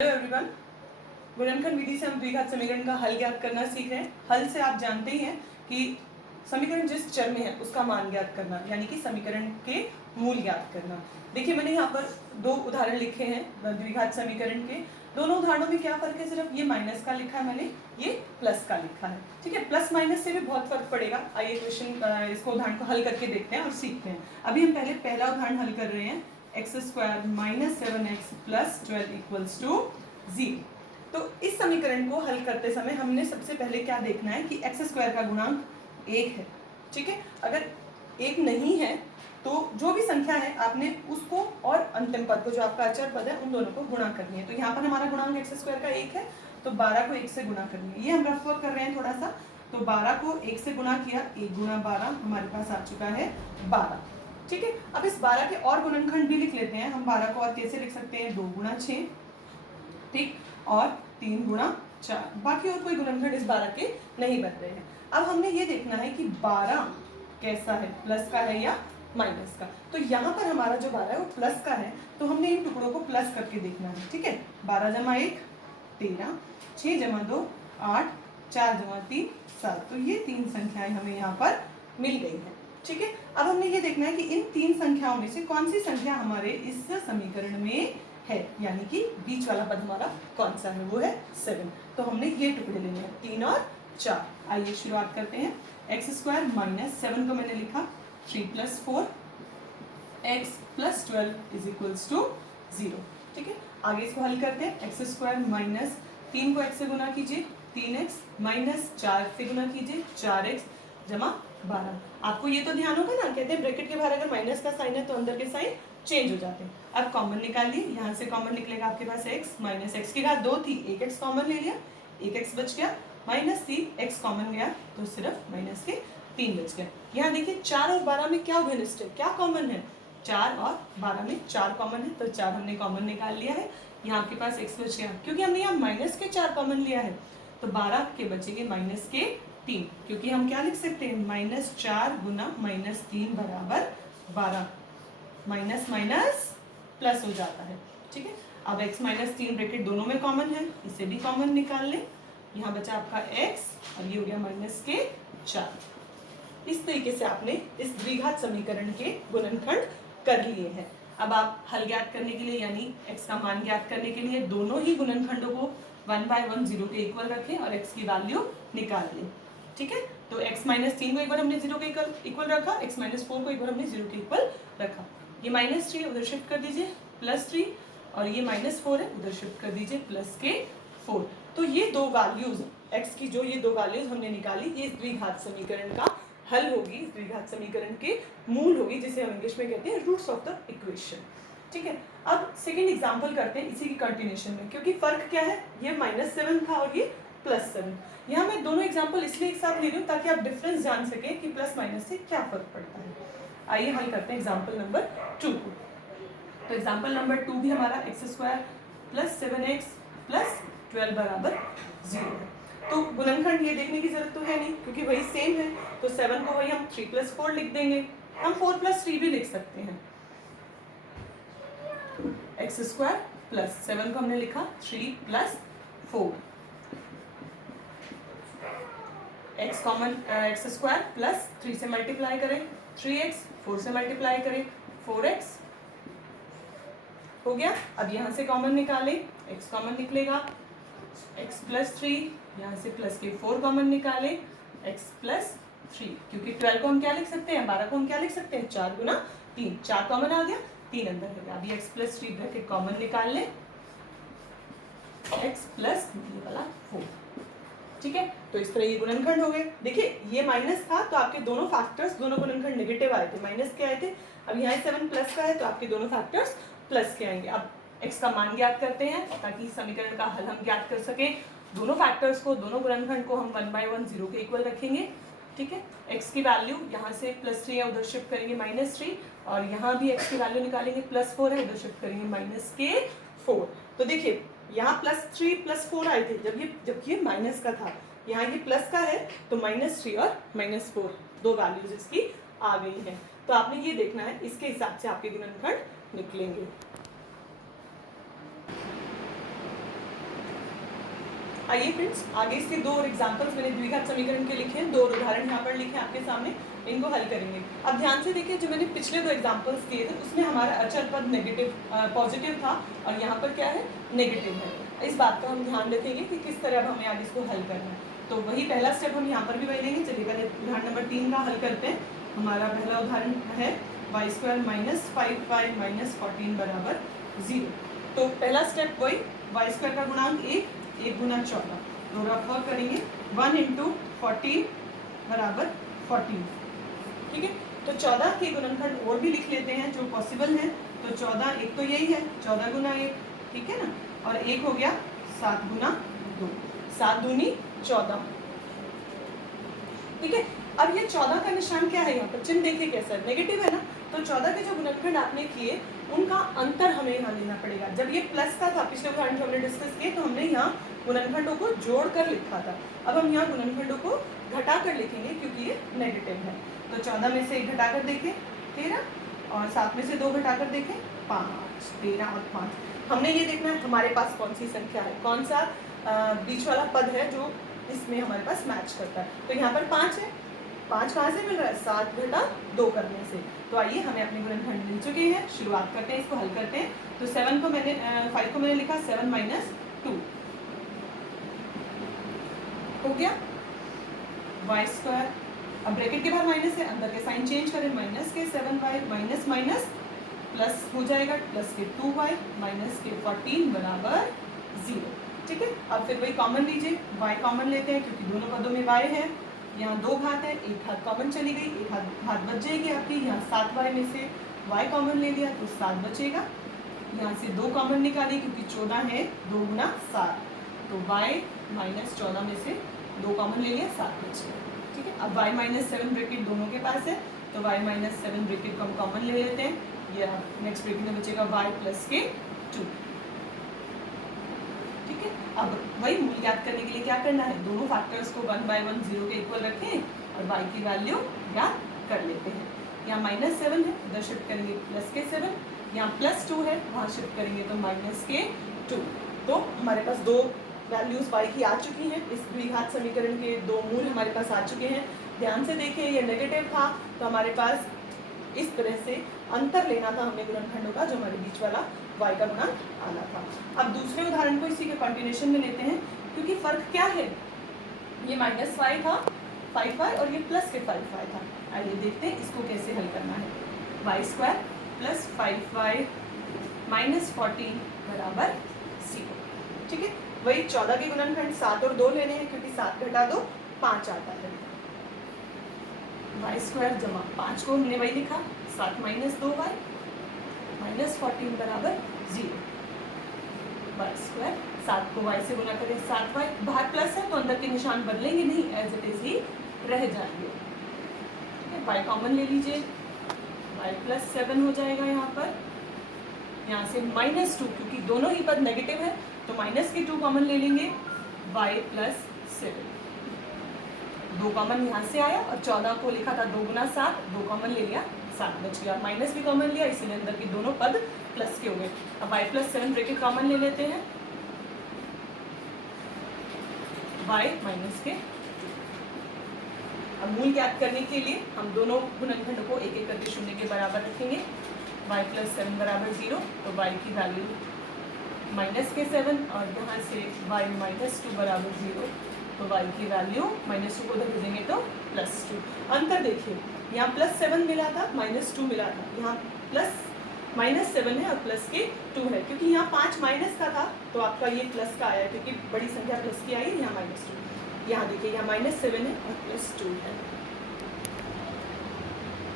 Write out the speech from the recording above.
Hello everyone, गुणनखंड विधि से हम द्विघात समीकरण का हल ज्ञात करना सीख रहे हैं। हल से आप जानते ही हैं कि समीकरण जिस चर में है उसका मान ज्ञात करना, यानी कि समीकरण के मूल ज्ञात करना। देखिए, मैंने यहाँ पर दो उदाहरण लिखे हैं द्विघात समीकरण के। दोनों उदाहरणों में क्या फर्क है, सिर्फ ये माइनस का लिखा है मैंने, ये प्लस का लिखा है। ठीक है, प्लस माइनस से भी बहुत फर्क पड़ेगा। आइए क्वेश्चन इसको उदाहरण को हल करके देखते हैं और सीखते हैं। अभी हम पहले पहला उदाहरण हल कर रहे हैं। X square minus 7x plus 12 equals to 0। तो इस समीकरण को हल करते समय हमने सबसे पहले क्या देखना है कि एक्स स्क्वायर का गुणांक 1 है। ठीक है, अगर 1 नहीं है तो जो भी संख्या है आपने उसको और अंतिम पद को, जो आपका अचर पद है, उन दोनों को गुणा करनी है। तो यहाँ पर हमारा गुणांक एक्स स्क्वायर का 1 है, तो 12 को 1 से गुणा करनी है। ये हम रफ वर्क कर रहे हैं थोड़ा सा। तो 12 को 1 से गुणा किया, 1 गुणा 12 हमारे पास आ चुका है 12। ठीक है, अब इस 12 के और गुणनखंड भी लिख लेते हैं हम। 12 को और कैसे लिख सकते हैं, 2 गुणा 6, ठीक, और 3 गुणा 4। बाकी और कोई गुणनखंड इस 12 के नहीं बन रहे हैं। अब हमने ये देखना है कि 12 कैसा है, प्लस का है या माइनस का। तो यहाँ पर हमारा जो 12 है वो प्लस का है, तो हमने इन टुकड़ों को प्लस करके देखना है। ठीक है, 12 जमा 1 13, 6 जमा 2 8, 4 जमा 3 7। तो ये 3 संख्याएं हमें यहाँ पर मिल गई है। ठीक है, अब हमने ये देखना है कि इन 3 संख्याओं में से कौन सी संख्या हमारे इस समीकरण में है, यानी कि बीच वाला पद हमारा कौन सा है, वो है 7। तो हमने ये टुकड़े लेने हैं, 3 और 4। आइए शुरुआत करते हैं। एक्स स्क्वायर माइनस 7 को मैंने लिखा 3 plus 4 X plus 12 is equals to 0। ठीक है, आगे इसको हल करते हैं। एक्स स्क्वायर माइनस 3 को एक्स से गुना कीजिए, 3x माइनस 4 से गुना कीजिए, 4x जमा 12। आपको ये तो ध्यान होगा ना, कहते हैं ब्रैकेट के बाहर अगर माइनस का साइन है तो अंदर के साइन चेंज हो जाते हैं। अब कॉमन निकालिए, यहाँ से कॉमन निकलेगा आपके पास x माइनस एक्स की घात 2 थी, 1x कॉमन ले लिया, 1x बच गया, माइनस 3x कॉमन गया तो सिर्फ माइनस के 3 बच गए। यहाँ देखिए 4 और 12 में क्या घनिष्ठ है, क्या कॉमन है, 4 और 12 में 4 कॉमन है, तो 4 हमने कॉमन निकाल लिया है। यहाँ आपके पास x बच गया, क्योंकि हमने यहाँ माइनस के 4 कॉमन लिया है, तो 12 के बचेंगे माइनस के 3, क्योंकि हम क्या लिख सकते हैं, माइनस 4 गुना माइनस 3 बराबर 12। माइनस माइनस प्लस हो जाता है। ठीक है, अब x माइनस 3 ब्रैकेट दोनों में कॉमन है, इसे भी कॉमन निकाल लें। यहाँ बचा आपका x और ये हो गया माइनस के 4। इस तरीके से आपने इस द्विघात समीकरण के गुणनखंड कर लिए हैं। अब आप हल ज्ञात करने के लिए, यानी x का मान ज्ञात करने के लिए, दोनों ही गुणनखंडों को 1 by 1 0 के इक्वल रखें और x की वैल्यू निकाल लें। ठीक है, तो x माइनस 3 को एक बार हमने 0 के इक्वल रखा, x माइनस 4 को एक बार हमने 0 के इक्वल रखा। ये माइनस 3 उधर शिफ्ट कर दीजिए प्लस 3, और ये माइनस 4 है, उधर शिफ्ट कर दीजिए प्लस के 4। तो ये दो वैल्यूज x की, जो ये दो वैल्यूज हमने निकाली, ये द्विघात समीकरण का हल होगी, द्विघात समीकरण के मूल होगी, जिसे हम इंग्लिश में कहते हैं रूट्स ऑफ द इक्वेशन। ठीक है, अब सेकंड एग्जांपल करते हैं इसी की कंटिन्यूएशन में, क्योंकि फर्क क्या है, ये -7 था और ये +7। यहाँ मैं दोनों एग्जांपल इसलिए एक साथ ले रही हूँ ताकि आप डिफरेंस जान सकें कि प्लस माइनस से क्या फर्क पड़ता है। आइए हल करते हैं एग्जांपल नंबर 2 को। तो एग्जांपल नंबर 2 भी हमारा x square plus 7x plus 12 बराबर 0 है। तो गुणनखंड ये देखने की जरूरत तो है नहीं, क्योंकि वही सेम है। तो 7 को वही हम 3 + 4 लिख देंगे, हम 4 + 3 भी लिख सकते हैं। एक्स स्क्वायर प्लस 7 को हमने लिखा 3 + 4, x common, x square plus 3 से मल्टीप्लाई करें 3x, 4 से मल्टीप्लाई करें 4x हो गया। अब यहाँ से कॉमन निकालें, x कॉमन निकलेगा, x + 3, यहाँ से प्लस के 4 कॉमन निकालें, x + 3, क्योंकि 12 को हम क्या लिख सकते हैं, 12 को हम क्या लिख सकते हैं, 4 गुना 3, 4 कॉमन आ गया, 3 अंदर हो गया। अभी x + 3 ब्रैकेट कॉमन निकाल लें, x + ये वाला 4। ठीक है, तो इस तरह ये गुणनखंड हो गए। देखिए ये माइनस था तो आपके दोनों फैक्टर्स, दोनों गुणनखंड नेगेटिव आए थे, माइनस के आए थे। अब यहाँ 7 प्लस का है तो आपके दोनों फैक्टर्स प्लस के आएंगे। अब x का मान ज्ञात करते हैं ताकि इस समीकरण का हल हम ज्ञात कर सकें। दोनों फैक्टर्स को, दोनों गुणनखंड को हम 1 by 1 0 के इक्वल रखेंगे। ठीक है, x की वैल्यू यहाँ से +3 है, उधर शिफ्ट करेंगे -3, और यहाँ भी x की वैल्यू निकालेंगे +4 है, उधर शिफ्ट करेंगे -4। तो देखिए यहाँ +3 +4 आए थे जबकि ये माइनस का था, यहाँ ये प्लस का है तो -3 और -4 दो वैल्यूज इसकी आ गई है। तो आपने ये देखना है, इसके हिसाब से आपके गुणनखंड निकलेंगे। आइए फ्रेंड्स, आगे इसके दो और एग्जाम्पल्स मैंने द्विघात समीकरण के लिखे हैं, दो उदाहरण यहाँ पर लिखे हैं आपके सामने, इनको हल करेंगे। अब ध्यान से देखिए, जो मैंने पिछले दो एग्जाम्पल्स किए थे उसमें हमारा अचर पद नेगेटिव पॉजिटिव था और यहाँ पर क्या है, नेगेटिव है। इस बात का हम ध्यान रखेंगे कि किस तरह अब हमें आगे इसको हल करना है। तो वही पहला स्टेप हम यहाँ पर भी वही लेंगे। चलिए पहले उदाहरण नंबर 3 का हल करते हैं। हमारा पहला उदाहरण है y² - 5y - 14 बराबर 0। तो पहला स्टेप वही, y² का गुणांक 1 गुना 14, तो रफ वर्क करेंगे 1 × 14 बराबर 14। ठीक है, तो 14 के गुणनखंड और भी लिख लेते हैं जो पॉसिबल है। तो 14, एक तो यही है 14 गुना 1, ठीक है ना, और एक हो गया 7 गुना 2, 7 दूनी 14। ठीक है, अब ये 14 का निशान क्या है, यहाँ पर चिन्ह देखिए कैसा है, नेगेटिव है ना। तो 14 के जो गुणनखंड आपने किए उनका अंतर हमें यहाँ लेना पड़ेगा। जब ये प्लस का था पिछले उदाहरण जो हमने डिस्कस किए, तो हमने यहाँ गुणनखंडों को जोड़कर लिखा था। अब हम यहाँ गुणनखंडों को घटाकर लिखेंगे क्योंकि ये नेगेटिव है। तो 14 में से 1 घटाकर देखें 13, और 7 में से 2 घटाकर देखें 5, 13 और 5। हमने ये देखना है हमारे पास कौन सी संख्या है, कौन सा बीच वाला पद है जो इसमें हमारे पास मैच करता है। तो यहाँ पर 5 है, 5 कहाँ से मिल रहा है, 7 घटा 2 करने से। तो आइए, हमें अपने गुणनखंड मिल चुके हैं, शुरुआत करते हैं, इसको हल करते हैं। तो 5 को मैंने लिखा 7 - 2 हो गया y²। अब ब्रैकेट के बाहर माइनस है, अंदर के साइन चेंज करें, माइनस के 7y माइनस माइनस प्लस हो जाएगा, प्लस के 2y माइनस के 14 बराबर 0। ठीक है, अब फिर वही कॉमन लीजिए, y कॉमन लेते हैं क्योंकि दोनों पदों में y है। यहाँ 2 घात है, एक घात कॉमन चली गई, एक घात बच जाएगी आपकी। यहाँ 7y में से y कॉमन ले लिया तो 7 बचेगा। यहाँ से 2 कॉमन निकाली क्योंकि 14 है, 2 गुना 7, तो y - 14 में से 2 कॉमन ले लिया, 7 बचेगा। ठीक है, अब y - 7 ब्रैकेट दोनों के पास है, तो y - 7 ब्रैकेट को हम कॉमन ले लेते हैं। ये नेक्स्ट ब्रैकेट में बचेगा y + के 2। ठीक है, अब वही मूल ज्ञात करने के लिए क्या करना है, दोनों फैक्टर्स को 1/1 0 के इक्वल रखें और y की वैल्यू ज्ञात कर लेते हैं। यहाँ -7 है, उधर शिफ्ट करेंगे प्लस के 7, यहाँ +2 है, वहाँ शिफ्ट करेंगे तो माइनस के 2। तो हमारे पास 2 वैल्यूज y की आ चुकी हैं। इस द्विघात समीकरण के 2 मूल हमारे पास आ चुके हैं। ध्यान से देखिए, ये नेगेटिव था तो हमारे पास इस तरह से अंतर लेना था हमें गुणनखंडों का, जो हमारे बीच वाला y का गुणांक आना था। अब दूसरे उदाहरण को इसी के कंटिन्यूएशन में लेते हैं, क्योंकि फर्क क्या है, ये -y था 5y और ये प्लस के 5y था। आइए देखते हैं इसको कैसे हल करना है। y² + 5y - 14 बराबर 0। ठीक है, वही 14 के गुणनखंड 7 और 2 लेने हैं क्योंकि 7 घटा 2 5 आता है। y² जमा 5 को हमने वही लिखा 7 - 2y - 14 बराबर 0। y² 7 को y से गुना करें 7y, बाहर प्लस है तो अंदर के निशान बदलेंगे नहीं, एज इट इज ही रह जाएंगे। ठीक है, y कॉमन ले लीजिए, y + 7 हो जाएगा यहाँ पर। यहाँ से -2 क्योंकि दोनों ही पद नेगेटिव है तो माइनस के 2 कॉमन ले लेंगे, y + 7। 2 कॉमन यहाँ से आया और 14 को लिखा था 2 गुना 7, 2 कॉमन ले लिया, 7 बच गया। माइनस भी कॉमन लिया, इसीलिए अंदर के दोनों पद प्लस के हो गए। अब y + 7 ब्रैकेट कॉमन ले लेते हैं, y - के। अब मूल ज्ञात करने के लिए हम दोनों गुणनखंड को एक एक करके 0 के बराबर रखेंगे। y + 7 बराबर 0, तो y की वैल्यू -7 और यहाँ से y - 2 बराबर 0, तो y की वैल्यू -2 को उधर भेजेंगे तो +2। अंतर देखिए, यहाँ +7 मिला था, -2 मिला था, यहाँ -7 है और प्लस के 2 है, क्योंकि यहाँ 5 माइनस का था तो आपका ये प्लस का आया, क्योंकि बड़ी संख्या प्लस की आई, यहाँ -2। यहाँ देखिए, यहाँ -7 है और +2 है।